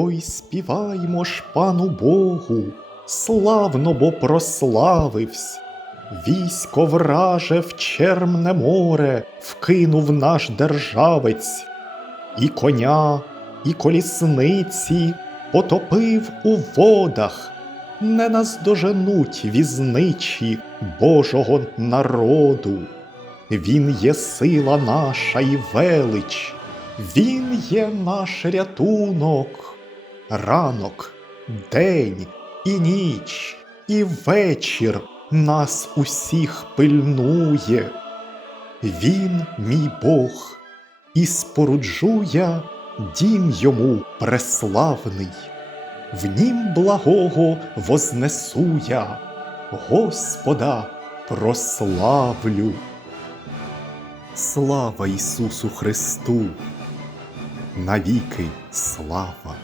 Ой, співаймо ж пану Богу, славно бо прославивсь. Військо враже в чермне море вкинув наш державець, і коня, і колісниці потопив у водах, не наздоженуть візничі Божого народу. Він є сила наша і велич, Він є наш рятунок, ранок, день і ніч, і вечір нас усіх пильнує. Він, мій Бог, і споруджу я дім йому преславний, в нім благого вознесу я, Господа прославлю. Слава Ісусу Христу! Навіки слава!